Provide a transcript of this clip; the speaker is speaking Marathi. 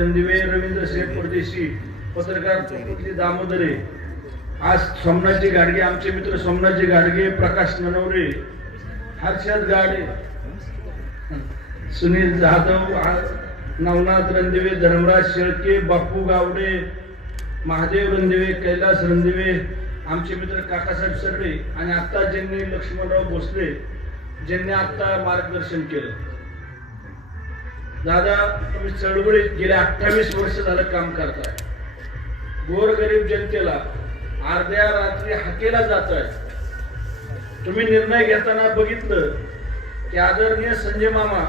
रणदिवे रवींद्र शेठ परदेशी पत्रकार दामोदरे आज सोमनाथजी गाडगे आमचे मित्र सोमनाथजी गाडगे प्रकाश ननवरे हर्षद गाडे सुनील जाधव नवनाथ रणदिवे धर्मराज शेळके बापू गावडे महादेव रणदिवे कैलास रणदिवे आमचे मित्र काकासाहेब सरडे आणि आत्ता ज्यांनी लक्ष्मणराव भोसले ज्यांनी आत्ता मार्गदर्शन केलं. दादा तुम्ही चळवळीत गेल्या अठ्ठावीस वर्ष झालं काम करताय. गोरगरीब जनतेला अर्ध्या रात्री हाकेला जात तुम्ही निर्णय घेताना बघितलं की आदरणीय संजय मामा